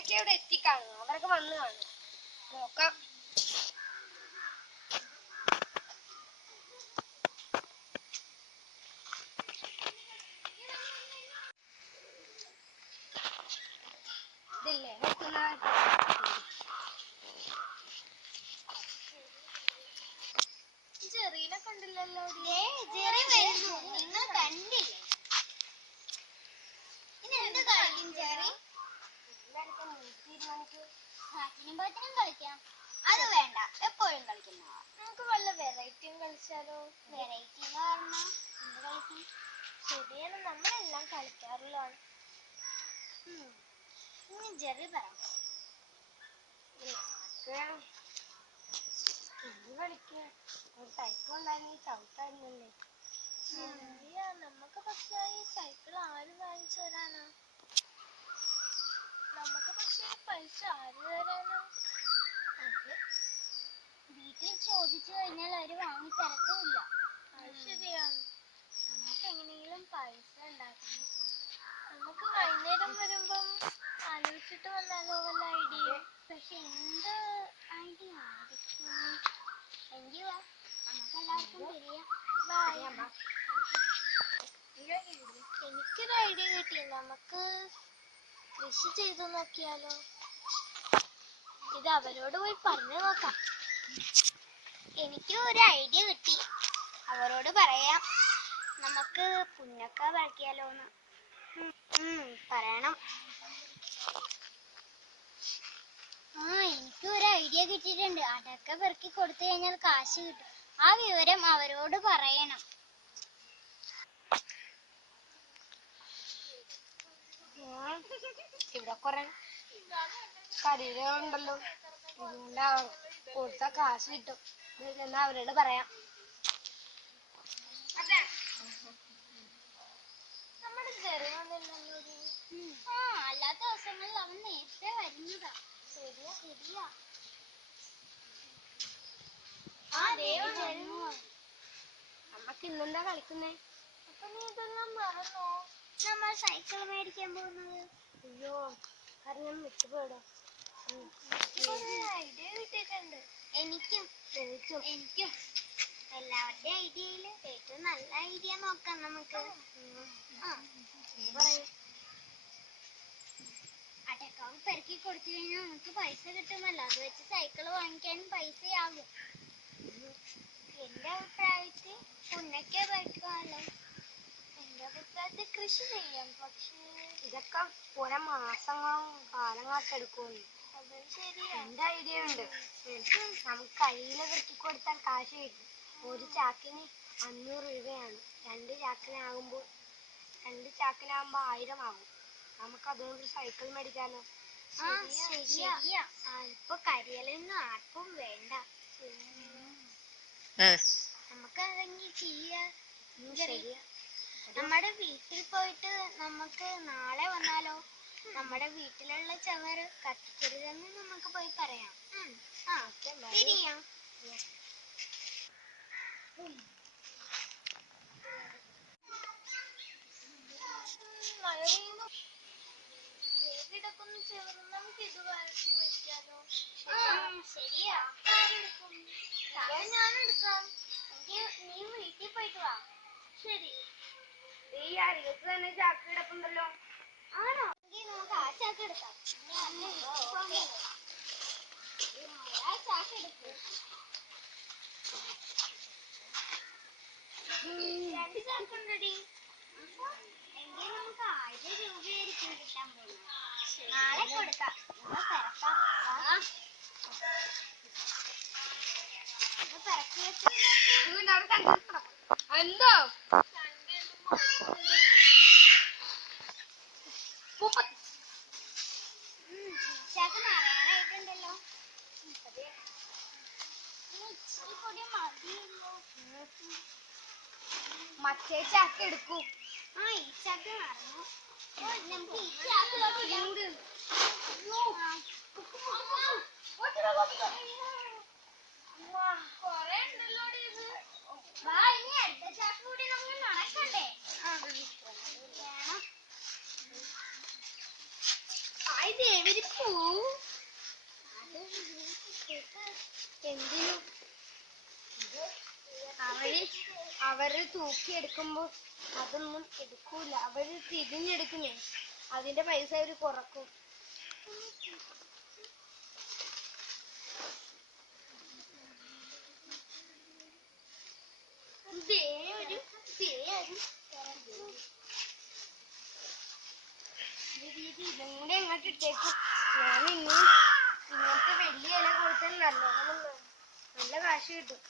അവരൊക്കെ ഇവിടെ എത്തിക്കാണു. അവരൊക്കെ വന്ന് കാണും. നോക്കാം. ഇതില്ലേ? ചെറിയനെ കണ്ടില്ലല്ലോ. ജെറി വരുന്നു നിങ്ങൾ കണ്ടില്ലേ ഇനി എന്ത് കളിക്കും ജെറി പാറ്റിനും കളിക്കാം. അത് വേണ്ട. എപ്പോഴും കളിക്കുന്ന നമുക്ക് വല്ല വെറൈറ്റിയും കളിച്ചാലോ? വെറൈറ്റി എന്ന് പറഞ്ഞാൽ എന്ത് കളിക്കും? ശരിയാണ്. നമ്മളെല്ലാം കളിക്കാറുള്ളതാണ്. ഇനി ജെറി പറ. നമുക്ക് എന്ത് കളിക്കുക ഒരു സൈക്കിൾ ഉണ്ടായിരുന്നു ചവിട്ടായിരുന്നല്ലേ ശരിയാ നമുക്ക് പക്ഷേ ഈ സൈക്കിൾ ആര് വാങ്ങിച്ചു തരാനാ? നമുക്ക് പക്ഷേ പൈസ ആര് തരാനാ വീട്ടിൽ ചോദിച്ചു കഴിഞ്ഞാൽ അവർ വാങ്ങി തരത്തുമില്ല ശരിയാണ് നമുക്ക് എങ്ങനെയെങ്കിലും പൈസ ഉണ്ടാക്കണം. നമുക്ക് വൈകുന്നേരം വരുമ്പം ആലോചിച്ചിട്ട് വന്നാലോ വല്ല ഐഡിയ പക്ഷെ എന്ത് ഐഡിയ നമുക്ക് എല്ലാവർക്കും തിരിയാം. എനിക്കൊരു ഐഡിയ കിട്ടി നമുക്ക് കൃഷി ചെയ്തു നോക്കിയാലോ. ഇത് അവരോട് പോയി പറഞ്ഞു നോക്കാം. എനിക്ക് ഒരു ഐഡിയ കിട്ടി. അവരോട് പറയാം. നമുക്ക് പുന്നക്ക പറിക്കാലോന്ന് ഉം, ഉം, പറയണം. ആ എനിക്ക് ഒരു ഐഡിയ കിട്ടിയിട്ടുണ്ട്. അടക്ക പെറുക്കി കൊടുത്തു കഴിഞ്ഞാൽ കാശ് കിട്ടും. ആ വിവരം അവരോട് പറയണം. ഇവിടെ കുറെ കരീരുണ്ടല്ലോ കൊടുത്ത കാശ് കിട്ടും. എന്നാ അവരോട് പറയാം. അല്ലാത്ത ദിവസങ്ങളിൽ അവൻ നേരത്തെ വരുന്നതാ. ശരിയാ ശരിയാ. ആ, വരുന്നു. ഇന്നെന്താ കളിക്കുന്നേ? അപ്പൊ നീ ഇതെല്ലാം മറന്നോ? നമ്മൾ സൈക്കിൾ മേടിക്കാൻ പോകുന്നത്. അയ്യോ കാരണം വിട്ടുപോയിടോ ഐഡിയ കിട്ടിയിട്ടുണ്ട് എനിക്കും എനിക്കും എല്ലാവരുടെ ഐഡിയയിൽ ഏറ്റവും നല്ല ഐഡിയ നോക്കാം നമുക്ക്. അടക്കാവ് പെറുക്കി കൊടുത്തു കഴിഞ്ഞാൽ നമുക്ക് പൈസ കിട്ടുമല്ലോ. അത് വെച്ച് സൈക്കിൾ വാങ്ങിക്കാനും പൈസയാകും. എന്റെ അഭിപ്രായത്തിൽ പുന്നക്ക പറിക്കാമല്ലോ എന്റെ അഭിപ്രായത്തിൽ കൃഷി ചെയ്യാം. പക്ഷേ ഇതൊക്കെ കുറെ മാസങ്ങളും കാലങ്ങളൊക്കെ ശരിയാ എന്റെ ഐഡിയ ഉണ്ട്. നമുക്ക് കയ്യിലെ വെട്ടി കൊടുത്താൽ കാശ് കിട്ടും. ഒരു ചാക്കിന് അഞ്ഞൂറ് രൂപയാണ്. രണ്ട് ചാക്കിനാകുമ്പോൾ രണ്ട് ചാക്കിനാകുമ്പോൾ ആയിരം ആകും നമുക്ക് അതുകൊണ്ട് ഒരു സൈക്കിൾ ആ, ഇപ്പൊ കരിയലൊന്നും ആർക്കും വേണ്ട. നമുക്ക് അതെങ്കിൽ ചെയ്യാം? നമ്മുടെ വീട്ടിൽ പോയിട്ട് നമുക്ക് നാളെ വന്നാലോ? നമ്മുടെ വീട്ടിലുള്ള ചവറ് കത്തിക്കരുതെന്ന് നമുക്ക് പോയി പറയാം. ആ തിരിയാം മഴ പെയ്യുന്നു കിടക്കുന്ന ചെവറും നമുക്ക് ഇത് വരച്ച് ശരിയാ ഞാൻ എടുക്കാം. എങ്കിൽ നീ വീട്ടിൽ പോയിട്ട് വാ. ശരി. ഈ അരികത്ത് തന്നെ ചാക്ക് കിടപ്പുണ്ടല്ലോ ആണോ? നമുക്ക് ആ എടുക്കാം ആ എടുക്കും നാളെ കൊടുക്കാം എന്തോ? ഉം, ഈ ചാക്ക് നിറയാറായിട്ടുണ്ടല്ലോ ഇനി ഇച്ചിരി കൂടി മതിയല്ലോ മറ്റേ ചാക്ക് എടുക്കൂ. ആ ഈ ചാക്ക് ഓ, നമുക്ക് ഈ ചാക്കിലോട്ട് എന്തിനു? അവർ അവർ തൂക്കിയെടുക്കുമ്പോ അതൊന്നും എടുക്കൂല. അവർ തിരിഞ്ഞെടുക്കുന്നേ. അതിന്റെ പൈസ അവർ കുറക്കും. ദേ ഒരു ദേ ഒരു ഇതും കൂടെ അങ്ങോട്ട് ഇട്ടേക്കും? ഞാൻ ഇനി ഇങ്ങനത്തെ വലിയ ഇല കൊടുത്താൽ നല്ലോണം നല്ല കാശ് കിട്ടും.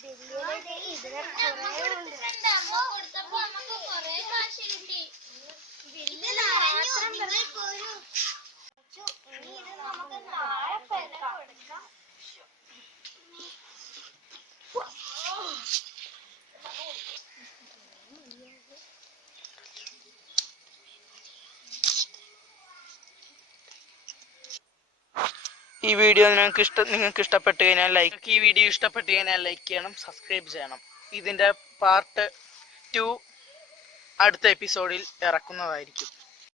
വലിയ ഇല ദേ ഇതിനെ കുറേ ഉണ്ട് അമ്മ കൊടുത്തപ്പോ നമുക്ക് കൊറേ കാശ് കിട്ടി വലിയ ഇത് നിറഞ്ഞു നിങ്ങൾ പോരൂ ഇനി ഇത് നമുക്ക് നാളെ പെറുക്കാം ഈ വീഡിയോ നിങ്ങൾക്ക് ഇഷ്ട നിങ്ങൾക്ക് ഇഷ്ടപ്പെട്ട് കഴിഞ്ഞാൽ ലൈക്ക് ഈ വീഡിയോ ഇഷ്ടപ്പെട്ട് കഴിഞ്ഞാൽ ലൈക്ക് ചെയ്യണം സബ്സ്ക്രൈബ് ചെയ്യണം. ഇതിന്റെ പാർട്ട് ടു അടുത്ത എപ്പിസോഡിൽ ഇറക്കുന്നതായിരിക്കും.